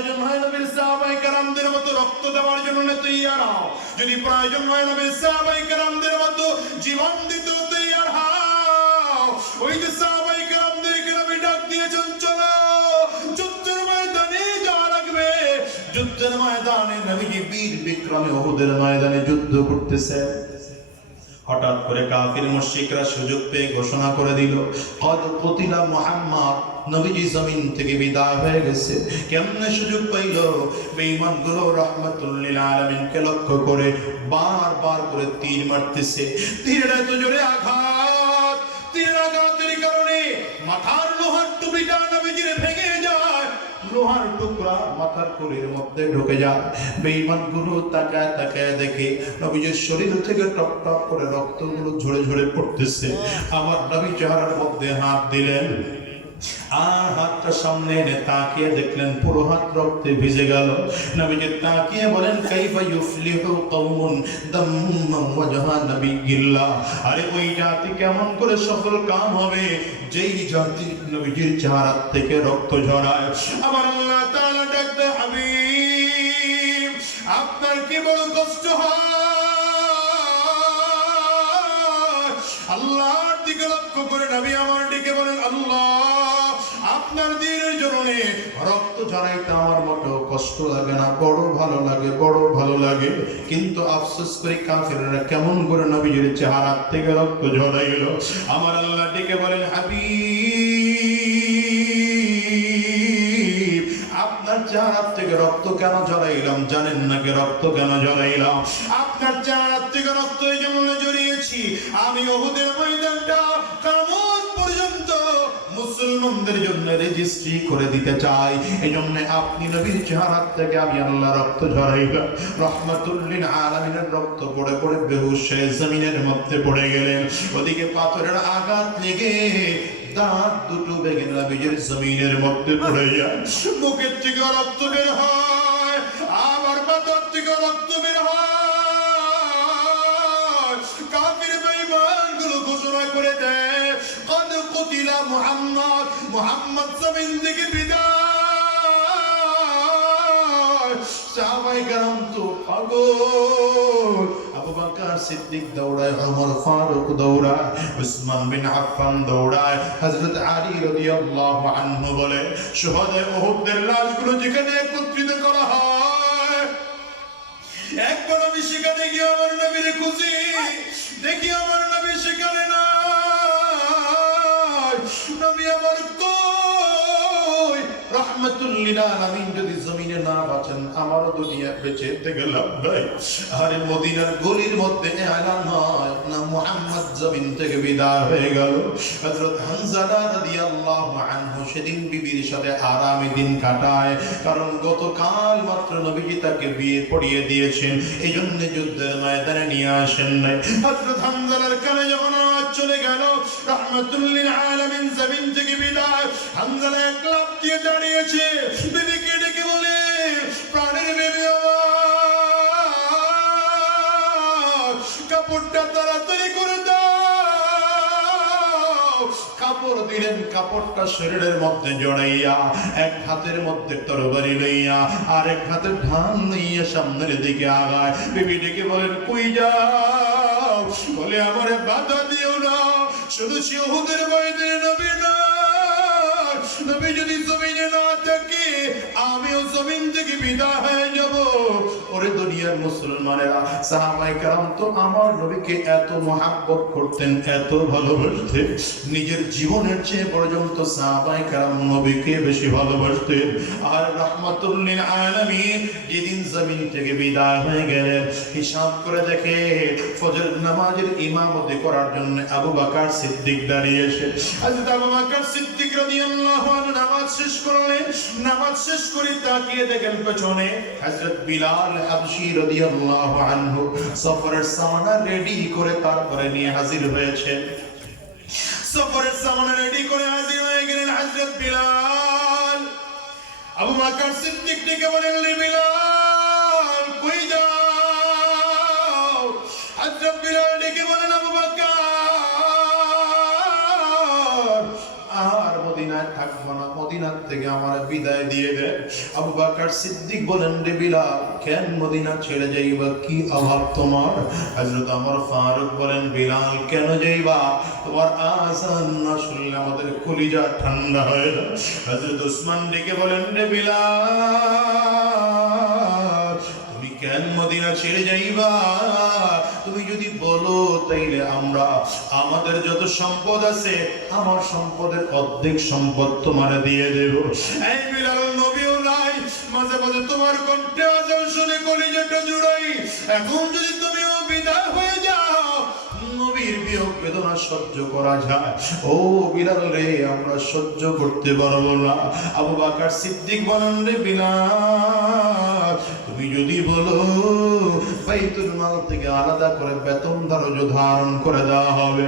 প্রয়োজন হয় নবীর সাহাবায়ে কেরামদের মতো রক্ত দেওয়ার জন্য তৈয়ার হও, যদি প্রয়োজন হয় নবীর সাহাবায়ে কেরামদের মতো জীবন দিতে তৈয়ার হও। ওই যে সাহাবায়ে কেরামদেরকে নবী ডাক দিয়েছেন, চলো যুদ্ধের ময়দানে যাওয়া লাগবে। যুদ্ধের ময়দানে নবীজি বীর বিক্রমে উহুদের ময়দানে যুদ্ধ করতেছে। হঠাৎ করে কাফির মুশরিকরা সুযোগ পেয়ে ঘোষণা করে দিল, কদ কুতিলা মুহাম্মদ, নবীজি জমিন থেকে বিদায় হয়ে গেছে। কেমনে সুযোগ পাইল? বেঈমানগুলো রাহমাতুল লিল আলামিনকে লক্ষ্য করে বারবার করে তীর মারতেছে। তীরের এত জোরে আঘাত, তীরের আঘাতের কারণে মাথার লোহার টুপিটা নবীজির ভেঙে যায়, লোহার টুকরা মাথার কোলের মধ্যে ঢুকে যায়। বেঈমানগুলো তাকায় তাকায় দেখে নবীজির শরীর থেকে টপ টপ করে রক্তগুলো ঝরে ঝরে পড়তেছে। আমার নবী চেহারার মধ্যে হাত দিলেন, আর হাতটা সামনে এনে তাকিয়ে দেখলেন পুরো হাত রক্তে ভিজে গেল। নবীজি তাকিয়ে বলেন, কাইফা ইউফলিহু কওমুন দাম্মা ওয়াজহা নবিয়্যিল্লাহ, আরে ওই জাতি কেমন করে সফল কাম হবে যেই জাতি নবীজির চেহারা থেকে রক্ত ঝরায়। আমার আল্লাহ তাআলা ডাকতে, হাবিব আপনার কি বড় কষ্ট হয়? আল্লাহর দিকে লক্ষ্য করে নবী আমার দিকে বলেন, আল্লাহ আপনার দ্বীনের জন্য রক্ত ঝরাইতে আমার মোটেও কষ্ট লাগে না, বড় ভালো লাগে, বড় ভালো লাগে। কিন্তু আফসোস করি কাফিররা কেমন করে নবীজির চেহারা থেকে রক্ত ঝরাইল। আমার আল্লাহ ডেকে বলেন, হাবিব আপনার চেহারা থেকে রক্ত কেন ঝরাইলাম জানেন নাকি? রক্ত কেন ঝরাইলাম? আপনার চেহারা থেকে রক্ত এই জন্য ঝরিয়েছি, আমি উহুদের ময়দানটা কিয়ামত পর্যন্ত মুসলমানদের জন্য রেজিস্ট্রি করে দিতে চাই। এই জন্য আপনি নবীর চেহারা থেকে আমি আল্লাহ রক্ত ঝরাইলাম। রাহমাতুল লিল আলামিনের রক্ত পড়ে পড়ে বেহুশ হয়ে জমিনের মধ্যে পড়ে গেলেন। ওদিকে পাথরের আঘাত লেগে দাঁত দুটো ভেঙে নবীজির জমিনের মধ্যে পড়ে যায়। মুখের থেকে রক্ত বের হয়, আবার মাথার থেকে রক্ত বের হয়। কাফির বেঈমানগুলো ঘোষণা করে দেয়, কদ কুতিলা মুহাম্মদ, মুহাম্মদ জমিন থেকে বিদায়। সাহাবায়ে কেরাম তো পাগল। আবু বকর সিদ্দিক দৌড়ায়, ওমর ফারুক দৌড়ায়, উসমান বিন আফফান দৌড়ায়, হযরত আলী রাদিয়াল্লাহু আনহু বলে, শুহাদায়ে উহুদের লাশগুলো যেখানে একত্রিত করা হয়, একবার আমি সেখানে গিয়ে আমার নবীর খুঁজি, দেখি আমার নবী সেখানে নাই। নবী আমার কই? রাহমাতুল লিল আলামিন যদি জমিনে না বাঁচেন, আমারও দুনিয়া বেঁচে থেকে লাভ নাই। আরে মদিনার গলির মধ্যে এলান হয় না, মুহাম্মদ জমিন থেকে বিদায় হয়ে গেল। হযরত হানজালা রাদিয়াল্লাহু আনহু সেদিন বিবির সাথে আরামে দিন কাটায়, কারণ গতকাল মাত্র নবীজি তাকে বিয়ে পড়িয়ে দিয়েছেন, এই জন্য যুদ্ধের ময়দানে নিয়ে আসেন নাই। হযরত হানজালার কানে যখন আওয়াজ চলে গেল রাহমাতুল লিল আলামিন জমিন থেকে বিদায়, হানজালা এক লাফ দিয়ে দাঁড়িয়েছে, বিবিকে ডেকে বলে, প্রাণের বিবি আমার, কাপড়টা তাড়াতাড়ি করে দাও। কাপড় দিলেন, কাপড়টা শরীরের মধ্যে জড়াইয়া এক হাতের মধ্যে তরবারি লইয়া আর এক হাতে ঢাল লইয়া সামনের দিকে আগায়। বিবি ডেকে বলেন, কই যাও? বলে, আমারে বাধা দিও না, শুনেছি উহুদের ময়দানে নবী না, নবী যদি জমিনে না থাকে আমিও জমিন থেকে বিদায় হয়ে যাব। ওরে দুনিয়ার মুসলমানেরা, সাহাবায়ে কেরাম তো আমার নবীকে এত মহব্বত করতেন, এত ভালোবাসতেন, নিজের জীবনের চেয়ে পর্যন্ত সাহাবায়ে কেরাম নবীকে বেশি ভালোবাসতেন। আর রাহমাতুল লিল আলামিন যেদিন জমিন থেকে বিদায় হয়ে গেলেন, হিসাব করে দেখে ফজর নামাজের ইমামতি করার জন্য আবু বকর সিদ্দিক দাঁড়িয়েছে। হযরত আবু বকর সিদ্দিক রাদিয়াল্লাহু আনহু নামাজ শেষ করলেন। নামাজ শেষ করে তাকিয়ে দেখেন পেছনে হযরত বিলাল হাবশী রাদিয়াল্লাহু আনহু সফরের সামানা রেডি করে তারপরে নিয়ে হাজির হয়েছে। সফরের সামানা রেডি করে হাজির হয়ে গেলেন হযরত বিলাল। আবু বকর সিদ্দিক ডেকে বলেন, বিলাল কই যাও? হযরত বিলাল ডেকে বলেন, আবু বকর আর মদিনা মদিনায় থাকবো না, মদিনা থেকে আমার বিদায় দিয়ে দে। আবু বকর সিদ্দিক বলেন, রে বিলাল, কেন মদিনা ছেড়ে যাইবা, কি অভাব তোমার? হযরত ওমর ফারুক বলেন, বিলাল, কেন যাইবা? তোমার আযান না শুনলে আমাদের কলিজা ঠান্ডা হয়ে যায়। হযরত ওসমান ডেকে বলেন, রে বিলাল, তুমি কেন মদিনা ছেড়ে যাইবা? তুমি যদি বলো তাইলে আমরা আমাদের যত সম্পদ আছে, আমার সম্পদের অর্ধেক সম্পদ তোমার দিয়ে দেব। এই বিলাল, নবীও নাই, মাঝে মাঝে তোমার কণ্ঠে আযান শুনে কলিজাটা জুড়াই। এখন যদি তুমিও বিদায় হয়ে যাও, নবীর বিয়োগ বেদনা সহ্য করা যায়? ও বিলাল রে, আমরা সহ্য করতে পারবো না। আবু বকর সিদ্দিক বলেন, রে বিলাল, তুমি যদি বলো বাইতুল মাল থেকে আলাদা করে বেতন ধারণ করে দেওয়া হবে,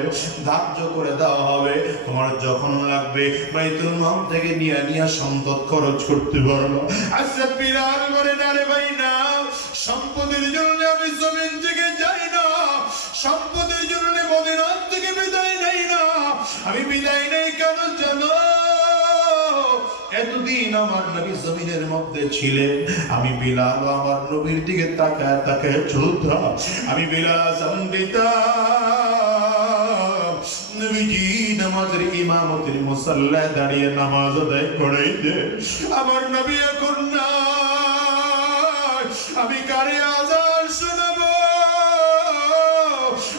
ধার্য করে দেওয়া হবে, তোমার যখন লাগবে বাইতুল মাল থেকে নিয়ে সম্পদ খরচ করতে পারবো। আচ্ছা বিলাল বলে, না রে ভাই না, সম্পদের জন্য আমি জমিন থেকে যাই না, সম্পদের জন্য মদিনা থেকে বিদায় নেই না। আমি বিদায় নেই কেন জানো? এতদিন আমার নবী জমিনের মধ্যে ছিলেন, আমি বিলাল আমার নবীর দিকে তাকায় তাকায় চলতাম। আমি বিলাল আযান দিতাম, নবীজি নামাজের ইমামতির মুসাল্লায় দাঁড়িয়ে নামাজ আদায় করাইতে। আমার নবী এখন নাই, আমি কারে আযান শোনাবো?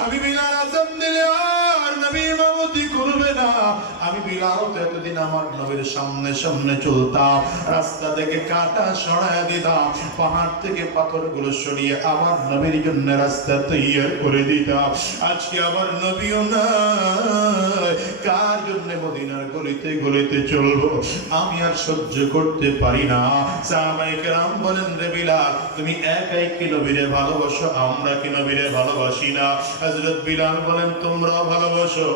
আমি বিলাল আযান দিলে আর নবী ইমামতি করবে না। আমি বিলাল তো এতদিন আমার নবীর সামনে সামনে চলতাম, রাস্তা থেকে কাঁটা সরায় দিতাম, পাহাড় থেকে পাথরগুলো সরিয়ে আমার নবীর জন্য রাস্তা তৈরি করে দিতাম। আজকে আমার নবীও নাই, কার জন্য মদিনার গলিতে গলিতে চলবো? আমি আর সহ্য করতে পারি না। সাহাবায়ে কেরাম বলেন, রে বিলাল, তুমি একাই কি নবীরে ভালোবাসো, আমরা কি নবীরে ভালোবাসি না? হযরত বিলাল বলেন, তোমরাও ভালোবাসো,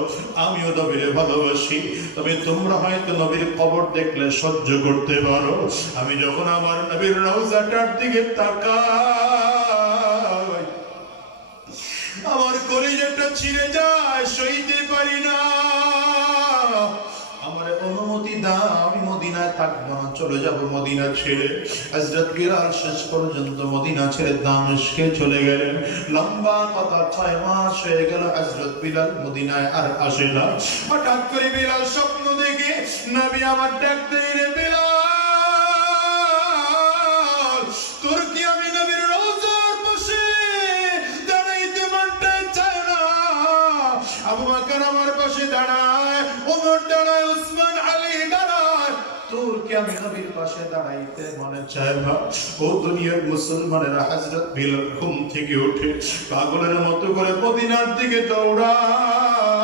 আমিও নবীরে ভালোবাসি, তবে তোমরা হয়তো নবীর কবর দেখলে সহ্য করতে পারো। আমি যখন আমার নবীর রওজাটার দিকে তাকাই, আমার কলিজাটা ছিঁড়ে যায়, সইতে পারি না। আমার অনুমতি দাও, আমি মদিনায় থাকবো না, চলে যাব মদিনা ছেড়ে। হযরত বিলাল শেষ পর্যন্ত মদিনা ছেড়ে দামেস্কে চলে গেলেন। লম্বা কথা 6 মাস হয়ে গেল হযরত বিলাল মদিনায় আর আসে না। হঠাৎ করে বিলাল স্বপ্ন দেখে নবী আমার ডাক দেয়, রে বিলাল, তোর কি আমি নবীর রওজার পাশে দাঁড়াইতে মনটা চায় না? আবু বকর আমার পাশে দাঁড়ায়, ওমর দাঁড়ায়, উসমান আলী দাঁড়ায়, তোর কি আমি নবীর পাশে দাঁড়াইতে মনে চায় না? ও দুনিয়ার মুসলমানেরা, হযরত বিলাল ঘুম থেকে উঠে পাগলের মতো করে মদিনার দিকে দৌড়ায়,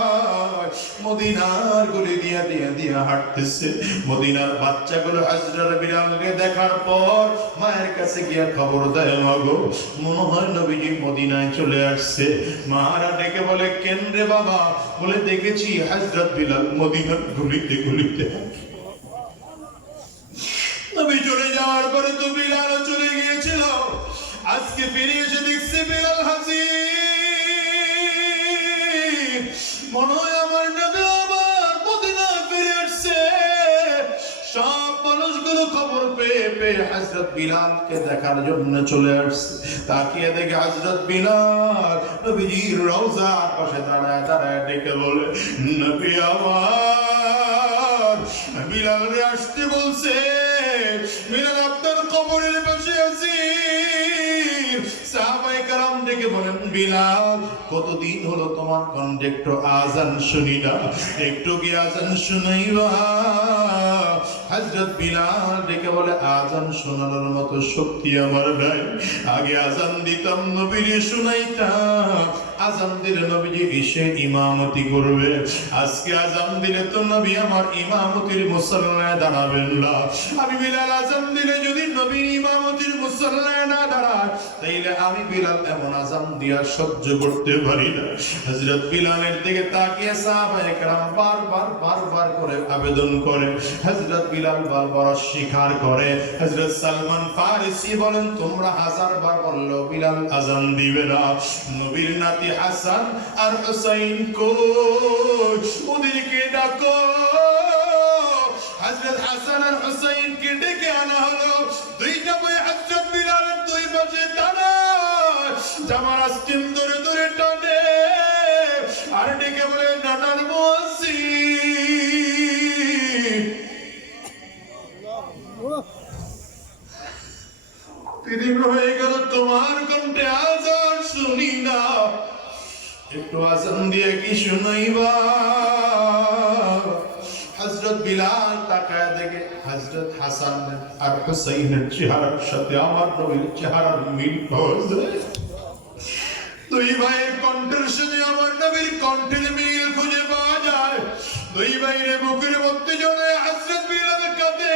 মদিনার গলি দিয়া দিয়া দিয়া হাঁটতেছে। মদিনার বাচ্চাগুলো হযরত বিলালকে দেখার পর মায়ের কাছে গিয়া খবর দেয়, মাগো, মনে হয় নবীজি মদিনায় চলে আসছে। মারা ডেকে বলে, কেন রে বাবা? বলে, দেখেছি হযরত বিলাল মদিনার গলিতে গলিতে। নবী চলে যাওয়ার পরে তো বিলাল চলে গিয়েছিল, আজকে ফিরে এসে দেখছে বিলাল হাজির। মনে হয় আমার নবী আবার মদিনায় ফিরে আসছে। সব মানুষগুলো খবর পেয়ে পেয়ে হযরত বিলালকে দেখার জন্য চলে আসছে। তাকিয়ে দেখে হযরত বিলাল নবীজির রওজার পাশে দাঁড়ায় দাঁড়ায় ডেকে বলে, নবী আমার, বিলাল রে আসতে বলছে, বিলাল আপনার কবরের পাশে আছি। সাহাবায়ে কেরাম ডেকে বলেন, বিলাল, কতদিন হলো তোমার কণ্ঠে একটু আযান শুনি না, একটু কি আযান শুনাইবা? হযরত বিলাল ডেকে বলে, আযান শোনানোর মতো শক্তি আমার নাই। আগে আযান দিতাম, নবীরে শুনাইতাম, আযান দিলে নবীজি এসে ইমামতি করবে। আজকে আযান দিলে তো নবী আমার ইমামতির মুসল্লায় দাঁড়াবেন না। আমি বিলাল আযান দিলে যদি নবীর ইমামতির মুসল্লায় না দাঁড়ায়, তাইলে আমি বিলাল এমন আযান দিয়া সহ্য করতে পারি না। হযরত বিলালের দিকে তাকিয়ে সাহাবায়ে কেরাম বারবার করে আবেদন করে। হযরত বিলাল বারবার অস্বীকার করে। হযরত সালমান ফারিসি বলেন, তোমরা 1000 বার বললেও বিলাল আযান দিবে না। নবীর নাতি হাসান আর হুসাইন কই? ওদেরকে ডাকো। হযরত হাসান আর হুসাইনকে ডেকে আনা হলো। দুইটা ভাই হযরত বিলালের দুই পাশে দাঁড়ায়, জামার আস্তিন ধরে ধরে টানে আর ডেকে বলে, নানার মুয়াজ্জিন, পৃথিবী হয়ে গেল তোমার কণ্ঠে আজান শুনি না, একটু আজান দিয়ে কি শুনাইবা? হযরত বিলাল তাকায় দেখে হযরত হাসান আর হুসাইনের চেহারার সাথে আমার নবীর চেহারার মিল পাওয়া যায়। দুই ভাইয়ের কণ্ঠের সাথে আমার নবীর কণ্ঠের মিল খুঁজে পাওয়া যায়। দুই ভাইয়ের বুকের মধ্যে জড়ে হযরত বিলাল কাঁদে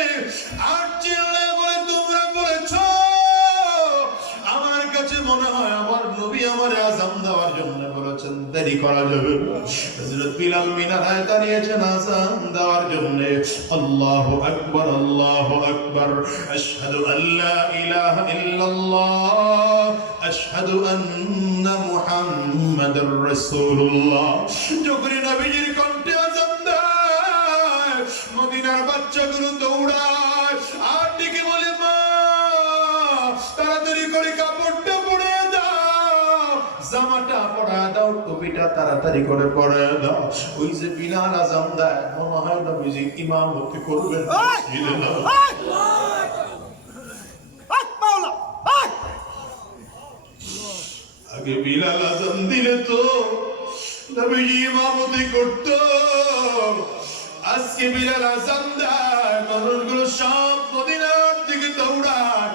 আর চিল্লায় বলে, তোমরা বলেছো আমার কাছে মনে হয় আমার নবী আমার আযান দেওয়ার জন্য বলেছেন, দেরি করা যাবে না। হযরত বিলাল মিনারায় দাঁড়িয়েছেন আযান দেওয়ার জন্য। আল্লাহু আকবার, আল্লাহু আকবার, আশহাদু আল্লা ইলাহা ইল্লাল্লাহ, আশহাদু আন্না মুহাম্মাদুর রাসূলুল্লাহ। যখন নবীজির কণ্ঠে আযান দেয়, মদিনার বাচ্চাগুলো দৌড়ায় আর ডেকে বলে, মা তাড়াতাড়ি করে কাপড়টা পরে দাও, জামাটা পরা দাও, টুপিটা তাড়াতাড়ি করে পরে দাও। ওই যে বিলাল আযান দেয়, মনে হয় নবীজি ইমামতি করবেন। আগে বিলাল আযান দিলে তো নবীজি ইমামতি করত, আজকে বিলাল আযান দেয়, মানুষগুলো সব মদিনার দিকে দৌড়ায়।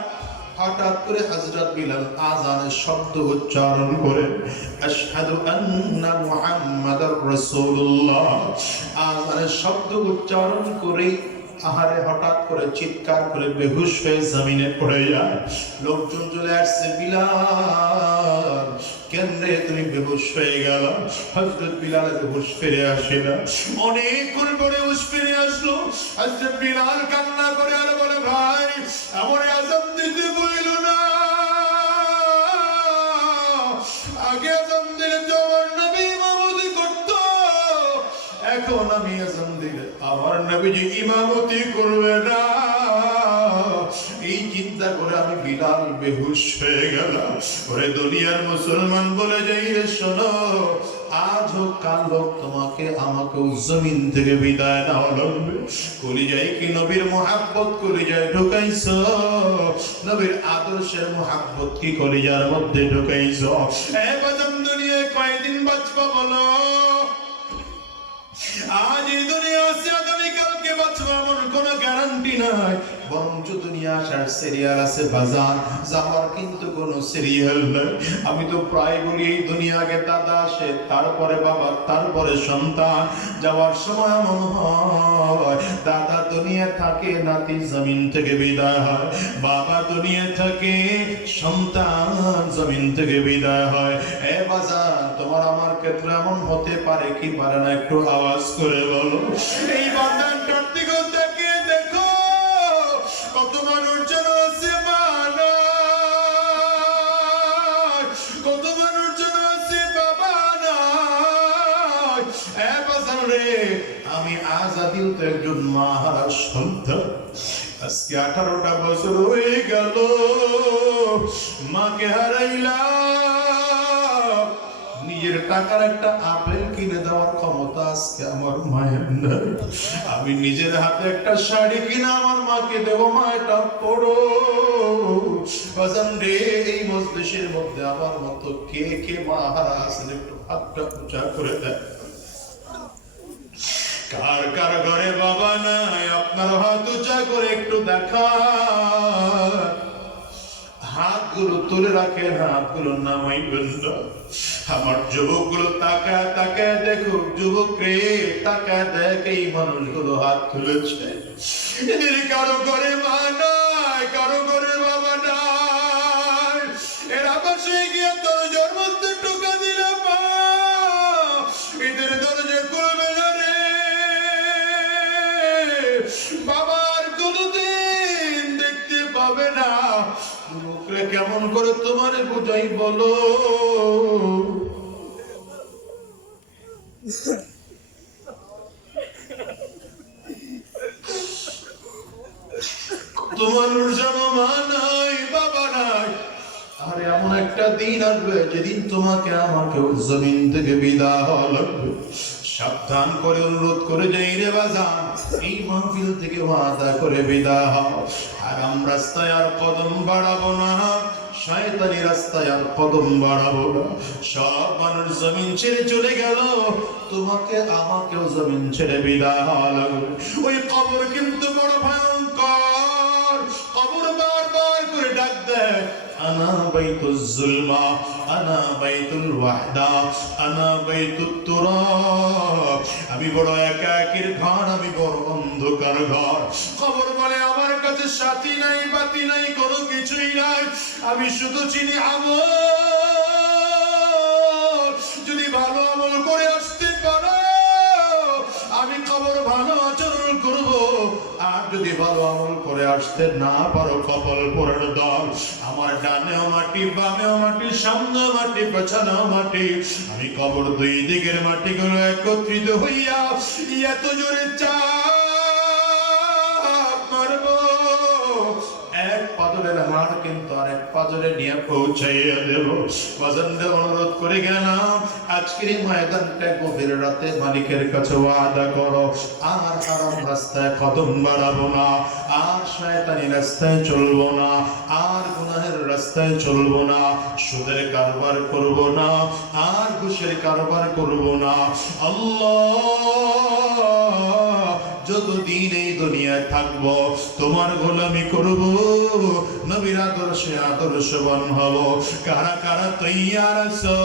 হঠাৎ করে হযরত বিলাল আযানের শব্দ উচ্চারণ করে আশহাদু আন্না মুহাম্মাদুর রাসূলুল্লাহ, আযানের শব্দ উচ্চারণ করে আহারে হঠাৎ করে চিৎকার করে বেহুশ হয়ে জমিনে পড়ে যায়। লোকজন চলে আসছে, বিলাল কেন রে তুমি বেহুশ হয়ে গেল? হযরত বিলালের হুঁশ ফিরে আসে না। অনেকক্ষণ পরে হুঁশ ফিরে আসলো। হযরত বিলাল কান্না করে আর বলে, ভাই আমার আযান দিতে বইল না, আগে আযান দিলে তো আমার নবী ইমামতি করত, এখন আমি আযান দিলে আমার নবীজি ইমামতি করবে না। এই চিন্তা করে আমি বিলাল বেহুশ হয়ে গেলাম। ওরে দুনিয়ার মুসলমান বলে যাই রে, শোনো, আজ হোক কাল হোক তোমাকে আমাকে জমিন থেকে বিদায় নেওয়া লাগবে। কলিজায় কি নবীর মুহাব্বত কলিজায় ঢুকাইছো? নবীর আদর্শের মুহাব্বত কি কলিজার মধ্যে ঢুকাইছো? এ বাজান দুনিয়ায় কয়দিন বাঁচবা বলো? আজ এই দুনিয়া আছে, আগামীকালকে বাঁচবো এমন কোন গ্যারান্টি নাই। বরঞ্চ দুনিয়া আসার সিরিয়াল আছে বাজার, যাওয়ার কিন্তু কোনো সিরিয়াল নাই। আমি তো প্রায় বলি এই দুনিয়া আগে দাদা আসে, তারপরে বাবা, তারপরে সন্তান। যাওয়ার সময় এমন হয় দাদা দুনিয়া থাকে, নাতি জমিন থেকে বিদায় হয়, বাবা দুনিয়া থাকে, সন্তান জমিন থেকে বিদায় হয়। এ বাজার, তোমার আমার ক্ষেত্রে এমন হতে পারে কি পারে না? একটু আওয়াজ করে বলো। এই বান্দাটার দিকে তাকিয়ে দেখো, কত মানুষ যেন আছে মানা, কত মানুষ যেন আছে বাবা নাই। এ বাজার রে, আমি আজাদিও তো একজন মাহারা সন্তান। আজকে 18টা বছর হয়ে গেল মাকে হারাইলাম। নিজের টাকার একটা আপেল কিনে দেওয়ার ক্ষমতা আজকে আমার মায়ের নাই। আমি নিজের হাতে একটা শাড়ি কিনে আমার মাকে দেবো, মা এটা পড়ো। বাজান রে, এই মজলিসের মধ্যে আমার মতো কে কে মা হারা আছেন? একটু হাতটা উঁচা করে দেয়। কার কার ঘরে বাবা নাই? আপনার হাত উঁচা করে একটু দেখা। হাতগুলো তুলে রাখেন, হাতগুলো নামাইবেন না। আমার যুবকগুলো তাকায় তাকায় দেখো, যুবক রে তাকায় দেখ, এই মানুষগুলো হাত তুলেছে। এদের কারো ঘরে মা নাই, কারো ঘরে বাবা নাই। এরা পাশে গিয়ে দরজার মধ্যে টোকা দিলে মা, এদের দরজা খুলবে না রে। বাবার কোনদিন দেখতে পাবে না। মুখে কেমন করে তোমারে বুঝাই বলো? মানুষ যেন মা নাই বাবা নাই। আর এমন একটা দিন আসবে যেদিন তোমাকে আমাকেও জমিন থেকে বিদায় হওয়া লাগবে। সাবধান করে অনুরোধ করে যাই রে বাজান, এই মাহফিল থেকে ওয়াদা করে বিদায় হও। হারাম রাস্তায় আর কদম বাড়াবো না, শয়তানি রাস্তায় আর কদম বাড়াবো না। সব মানুষ জমিন ছেড়ে চলে গেল, তোমাকে আমাকেও জমিন ছেড়ে বিদায় হওয়া লাগবে। ওই কবর কিন্তু বড় ভয়ঙ্কর। কবর বারবার করে ডাক দেয়, আনা বাইতুল যুলমা, আনা বাইতুল ওয়াহদা, আনা বাইতুত তুরাব। আমি বড় একাকীর ঘর, আমি বড় অন্ধকার ঘর। কবর বলে আমার কাছে সাথী নাই, বাতি নাই, কোনো কিছুই নাই। আমি শুধু চিনি আমল। যদি ভালো আমল করে আসতে পারো, আমি কবর ভালো আচরণ করব। আর যদি ভালো আমল করে আসতে না পারো, কপাল পোড়ার দল। আমার ডানেও মাটি, বামেও মাটি, সামনেও মাটি, পেছনেও মাটি। আমি কবর দুই দিকের মাটিগুলো একত্রিত হইয়া এত জোরে চাপ মারবো, এক পাথরের হাড় কিন্তু আরেক পাথরে নিয়ে পৌঁছাইয়া দেব। বাজানদের অনুরোধ করে গেলাম, আজকের এই ময়দানটা গভীর রাতে মালিকের কাছে ওয়াদা করো, আর হারাম রাস্তায় কদম বাড়াবো না, আর শয়তানি রাস্তায় চলবো না, আর গুনাহের রাস্তায় চলবো না, সুদের কারবার করব না, আর ঘুষের কারবার করব না। আল্লাহ, যতদিন এই দুনিয়ায় থাকবো তোমার গোলামি করব, নবীর আদর্শে আদর্শবান হব। কারা কারা তৈয়ার আছো?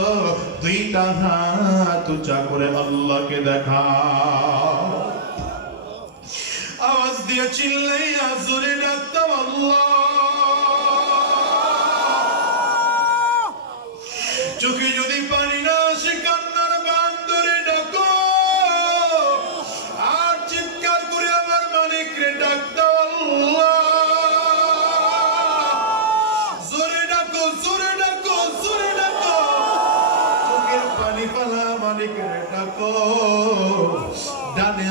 দুইটা হাত উঁচা করে আল্লাহকে দেখা, আওয়াজ দিয়ে চিল্লাইয়া জোরে ডাকতাম আল্লাহ। চোখে যদি পানি না আসে, কান্নার বান ধরে ডাকো, আর চিৎকার করে আমার মালিক রে ডাকতাম আল্লাহ। জোরে ডাকো, জোরে ডাকো, জোরে ডাকো, চোখের পানি পালা মালিক রে ডাকো। ডানে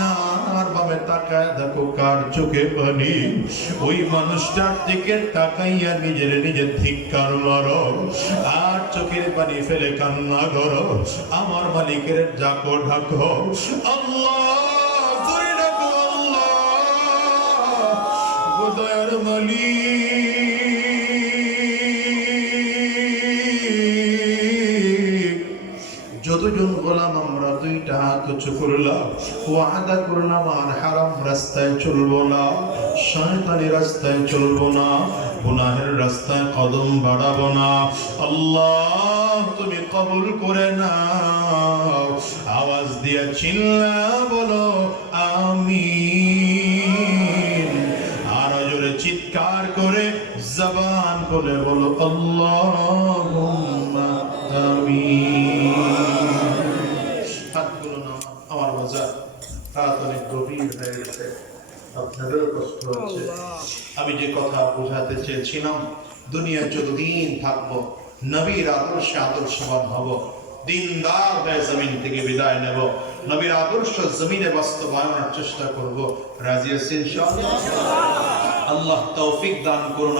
আর বামে তাকায় দেখো কার চোখে পানি, ওই মানুষটার দিকে তাকাইয়া নিজের নিজের ধিক্কার মারো, আর চোখের পানি ফেলে কান্না করো। আমার মালিকের ডাকো ঢাকো আল্লাহ, জোরে ডাকো আল্লাহ। দয়ার মালিক, যতজন গোলাম আমরা দুইটা হাত উঁচু করলাম, ওয়াদা করলাম আর হারাম রাস্তায় চলবো না, শয়তানি রাস্তায় চলবো না, গুনাহের রাস্তায় কদম বাড়াবো না। আল্লাহ, তুমি কবুল করে নাও। আওয়াজ দিয়া চিল্লা বলো আমিন। আর জোরে চিৎকার করে জবান খুলে বলো আল্লাহুম্মা আমিন। হাতগুলো নাও। আমার বাজার রাত অনেক গভীর হয়ে গেছে, আপনাদেরও কষ্ট হচ্ছে। আমি যে কথা বোঝাতে চেয়েছিলাম, দুনিয়ায় যতদিন থাকবো নবীর আদর্শে আদর্শবান হব, দিনদার হয়ে জমিন থেকে বিদায় নেব, নবীর আদর্শ জমিনে বাস্তবায়নের চেষ্টা করব। রাজি আছেন ইনশাআল্লাহ? আল্লাহ তৌফিক দান করুন।